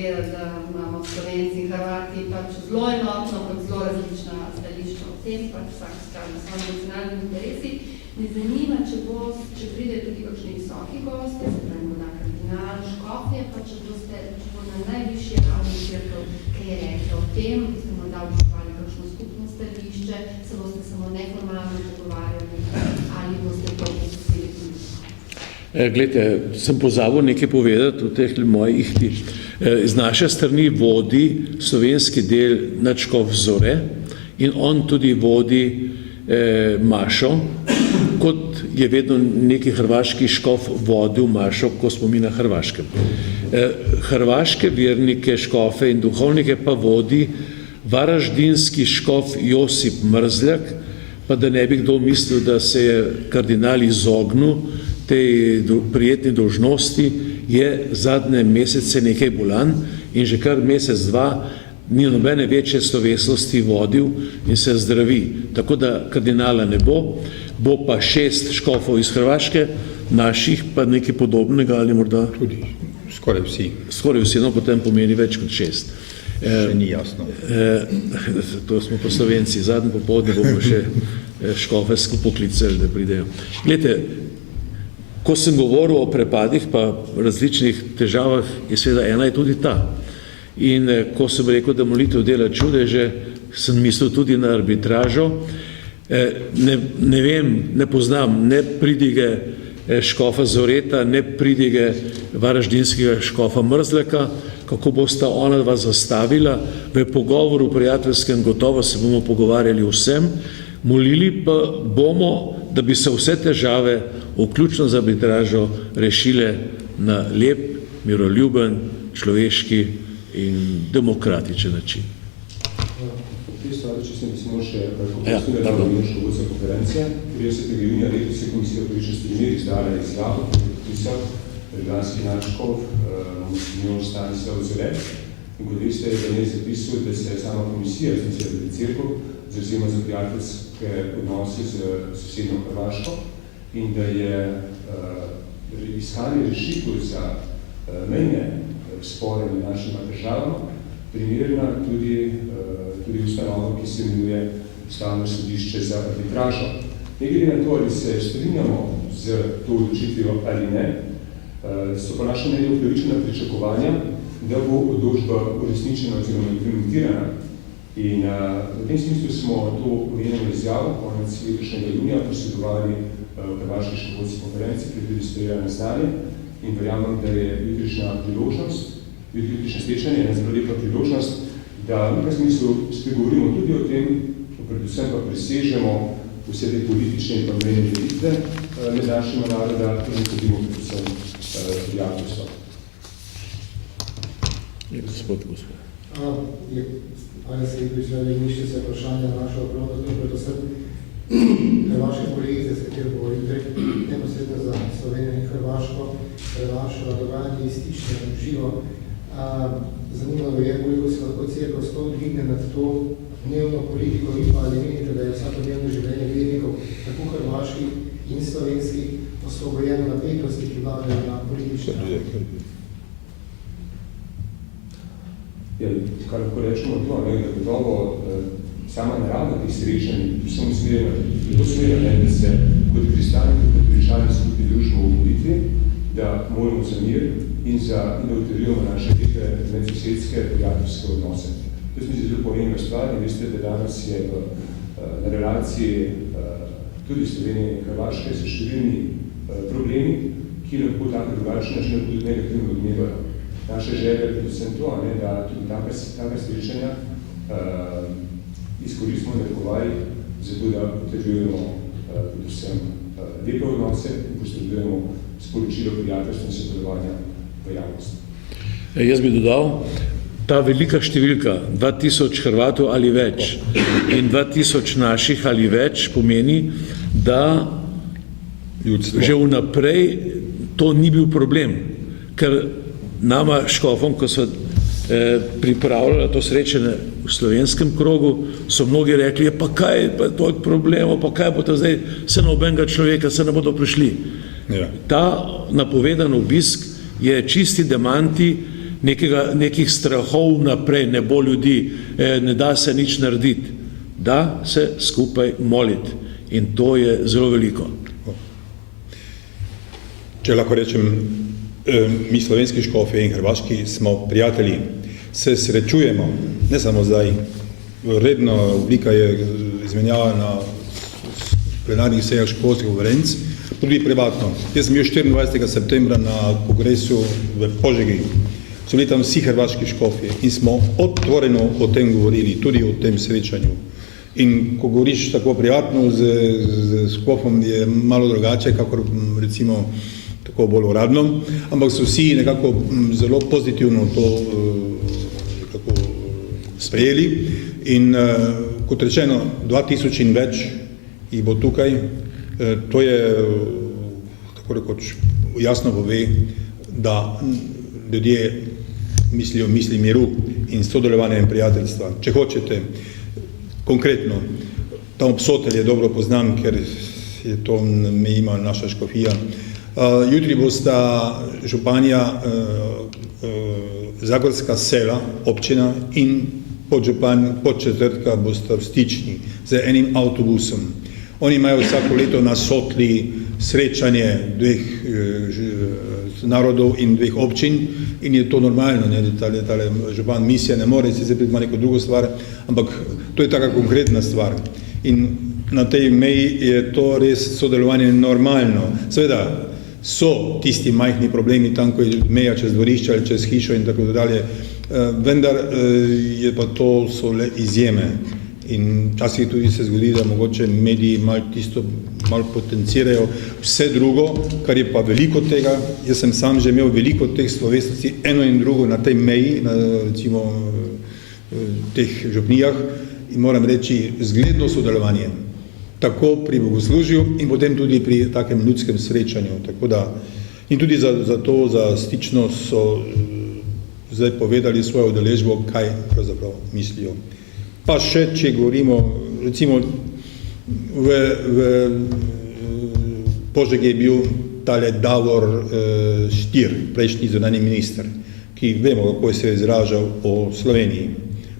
povedati, da imamo Slovenci in Hrvati pač zelo enotno, ampak zelo različna stališča o tem, pač vsak skladno s svojimi nacionalnimi interesi. Me zanima, če pride tudi kakšni visoki gosti, se pravi morda kardinal, škofje, pa če bo na najvišji ravni cerkev kaj rekla o tem, boste morda oblikovali kakšno skupno stališče, se boste samo neformalno pogovarjali ali boste to posebej tudi. Glejte, sem pozabil nekaj povedati v teh mojih ihti. Z naše strani vodi slovenski del nadškof Zore in on tudi vodi mašo, kot je vedno neki hrvaški škof vodil mašo, ko smo mi na Hrvaškem. Hrvaške vernike, škofe in duhovnike pa vodi varaždinski škof Josip Mrzljak, pa da ne bi kdo mislil, da se je kardinal izognil tej prijetni dolžnosti, je zadnje mesece nekaj bolan in že kar mesec, dva ni nobene večje slovesnosti vodil in se zdravi. Tako da kardinala ne bo, bo pa 6 škofov iz Hrvaške, naših pa nekaj podobnega ali morda tudi skoraj vsi. Skoraj vsi, no potem pomeni več kot 6. Še ni jasno. To smo pa Slovenci. Zadnji popoldne bomo še škofe poklicali, da pridejo. Glejte, ko sem govoril o prepadih pa različnih težavah, je seveda ena je tudi ta. In ko sem rekel, da molitev dela čudeže, sem mislil tudi na arbitražo. Ne vem, ne poznam ne pridige škofa Zoreta, ne pridige varaždinskega škofa Mrzljaka, kako bosta ona dva zastavila. V pogovoru prijateljskem gotovo se bomo pogovarjali vsem, molili pa bomo, da bi se vse težave, vključno z arbitražo, rešile na lep, miroljuben, človeški in demokratičen način. Če sem samo še popustila na Vrnjoško vodstva konferencije, 30. junija letos je komisija po višjem strimir izdala izjavo, ki je podpisal ljubljanski nadškof monsignor Stanislav Zore. In kot veste, je v njej zapisal, da se sama komisija z cerkev zavzema za prijateljske odnose z sosednjo Hrvaško in da je iskanje rešitev za mejne spore med našima državama primerna tudi ustanova, ki se imenuje Ustavno sodišče za arbitražo. Ne glede na to, ali se strinjamo z to odločitvijo ali ne, so po našem mnenju upravičena pričakovanja, da bo odločba uresničena oziroma implementirana. In v tem smislu smo to omenjeno izjavo konec letošnjega junija posredovali Hrvaški škofolski konferenci, ki je tudi sprejela na znanje in verjamem, da je jutrišnja priložnost, jutrišnje srečanje je zelo lepa priložnost, da v nekem smislu spregovorimo tudi o tem, predvsem pa presežemo vse te politične in pomembne delitve med našima naroda in tudi predvsem prijateljstva. Gospod. Ali se je prišljali mišljice vprašanja našo opravno, predvsem Hrvaške kolegice, s katero govorite, neposredno za Slovenijo in Hrvaško, Hrvaško dogajanje iztične in živo. Zanimalo je, koliko se lahko cerkev sploh dvigne nad to dnevno politiko in pa ali menite, da je vsakodnevno življenje vernikov, tako hrvaških in slovenskih, osvobojeno napetosti, ki vladajo na politične ravni. Kar lahko rečemo to, da gotovo sama narava teh srečanj, vsem usmerjena, da se kot kristjani, kot katoličani skupaj družimo v molitvi, da molimo za mir in da utrjujemo naše lepe medsosedske prijateljske odnose. To se mi zelo pomembna stvar in veste, da danes je na relaciji tudi Slovenije in Hrvaške so številni problemi, ki lahko tako drugačen način tudi negativno odmevajo. Naša želja je predvsem to, da tudi taka srečanja izkoristimo nekovaj, zato da utrjujemo predvsem lepe odnose in posredujemo sporočilo prijateljstva in sodelovanja v javnosti. Jaz bi dodal, ta velika številka, 2000 Hrvatov ali več in 2000 naših ali več pomeni, da Ljudstvo. Že vnaprej to ni bil problem, ker nama škofom, ko so pripravljali to srečanje v slovenskem krogu, so mnogi rekli, pa kaj pa je toliko problemov, pa kaj bo to zdaj, se nobenega človeka, se ne bodo prišli. Ja. Ta napovedan obisk je čisti demanti nekih strahov naprej, ne bo ljudi, ne da se nič narediti. Da se skupaj moliti. In to je zelo veliko. Če lahko rečem, mi slovenski škofje in hrvaški smo prijatelji, se srečujemo, ne samo zdaj, redno oblika je izmenjava na plenarnih sejah školskih konferenc, tudi privatno. Jaz sem bil 24. septembra na kongresu v Požegi, so bili tam vsi hrvaški škofje in smo otvoreno o tem govorili, tudi o tem srečanju. In ko govoriš tako prijatno z škofom, je malo drugače, kakor recimo tako bolj uradno, ampak so vsi nekako zelo pozitivno to nekako sprejeli in kot rečeno, 2000 in več jih bo tukaj, to je tako rekoč jasno pove, da ljudje mislijo misli miru in sodelovanja in prijateljstva. Če hočete, konkretno, tam Obsotelj je dobro poznam, ker je to me ima naša škofija. Jutri bosta županja Zagorska sela, občina in podžupan, podčetrtka bosta v stični z enim avtobusom. Oni imajo vsako leto na Sotli srečanje dveh narodov in dveh občin in je to normalno, ne, tale župan misija ne more, sicer ima neko drugo stvar, ampak to je taka konkretna stvar. In na tej meji je to res sodelovanje normalno. Seveda so tisti majhni problemi tam, ko je meja čez dvorišče ali čez hišo in tako dalje, vendar je pa to so le izjeme. In včasih tudi se zgodi, da mogoče mediji malo potencirajo vse drugo, kar je pa veliko tega. Jaz sem sam že imel veliko teh slovesnosti, eno in drugo na tej meji, na recimo teh župnijah in moram reči zgledno sodelovanje. Tako pri bogoslužju in potem tudi pri takem ljudskem srečanju. Tako da, in tudi za stičnost so zdaj povedali svojo udeležbo, kaj pravzaprav mislijo. Pa še, če govorimo, recimo v Požegi je bil tale Davor Stier, prejšnji zunanji minister, ki vemo, kako se je izražal o Sloveniji.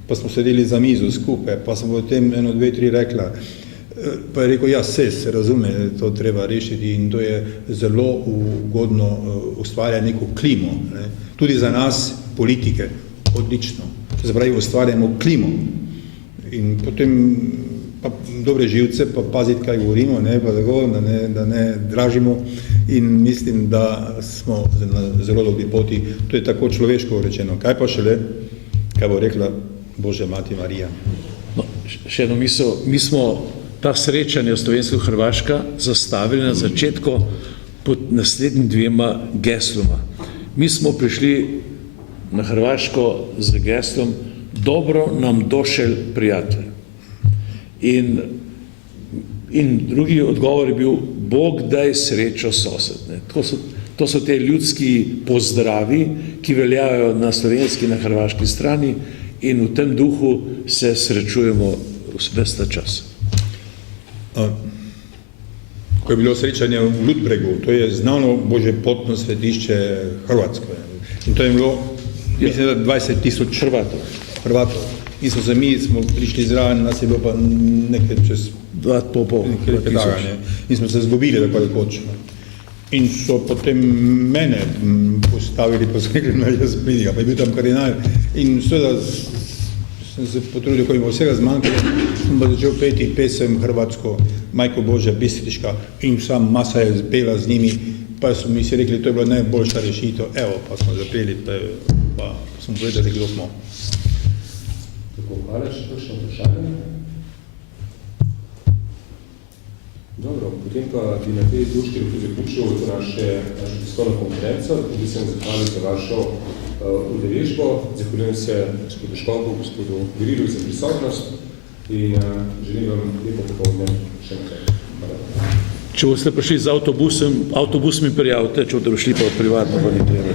Pa smo sedeli za mizo skupaj, pa sem potem 1, 2, 3 rekla, pa je rekel, ja, se razume, to treba rešiti in to je zelo ugodno ustvarja neko klimo, ne? Tudi za nas, politike, odlično. To se pravi, ustvarjamo klimo. In potem pa dobre živce, pa paziti, kaj govorimo, ne, pa tako, da ne dražimo in mislim, da smo na zelo dobri poti. To je tako človeško rečeno. Kaj pa šele, kaj bo rekla Božja Mati Marija? No, še eno misel, mi smo ta srečanja slovensko-hrvaška zastavili na začetku pod naslednjim 2 gesloma. Mi smo prišli na Hrvaško z geslom dobro nam došel prijatelj. In drugi odgovor je bil Bog daj srečo sosed. Ne. To so te ljudski pozdravi, ki veljajo na slovenski in na hrvaški strani in v tem duhu se srečujemo ves ta čas. Ko je bilo srečanje v Ludbregu, to je znano božjepotno svetišče Hrvatsko. In to je bilo, mislim, da 20,000 Hrvatov. In smo prišli zraven, nas je bilo pa nekaj čez 2,5 daga, in smo se zgubili, tako rekoč. In so potem mene postavili, pa so rekli, da jaz pridiga, pa je bil tam kardinal. In seveda sem se potrudil, ko mi bo vsega zmanjkalo, sem pa začel peti pesem hrvatsko, Majko Božja Bistriška, in vsa masa je pela z njimi, pa so mi si rekli, to je bila najboljša rešitev. Evo, pa smo zapeli, pa smo povedali, kdo smo. Hvala, še kakšno vprašanje? Dobro, potem pa bi na tej točki zaključil naše tiskovno konferenco, tudi sem zahvalil za vašo udeležbo. Zahvaljujem se gospodu Škofu, gospodu Gorilu za prisotnost in želim vam lepo popoldne še naprej. Hvala. Če boste prišli z avtobus mi prijavite, če boste prišli pa privatno, pa ni treba.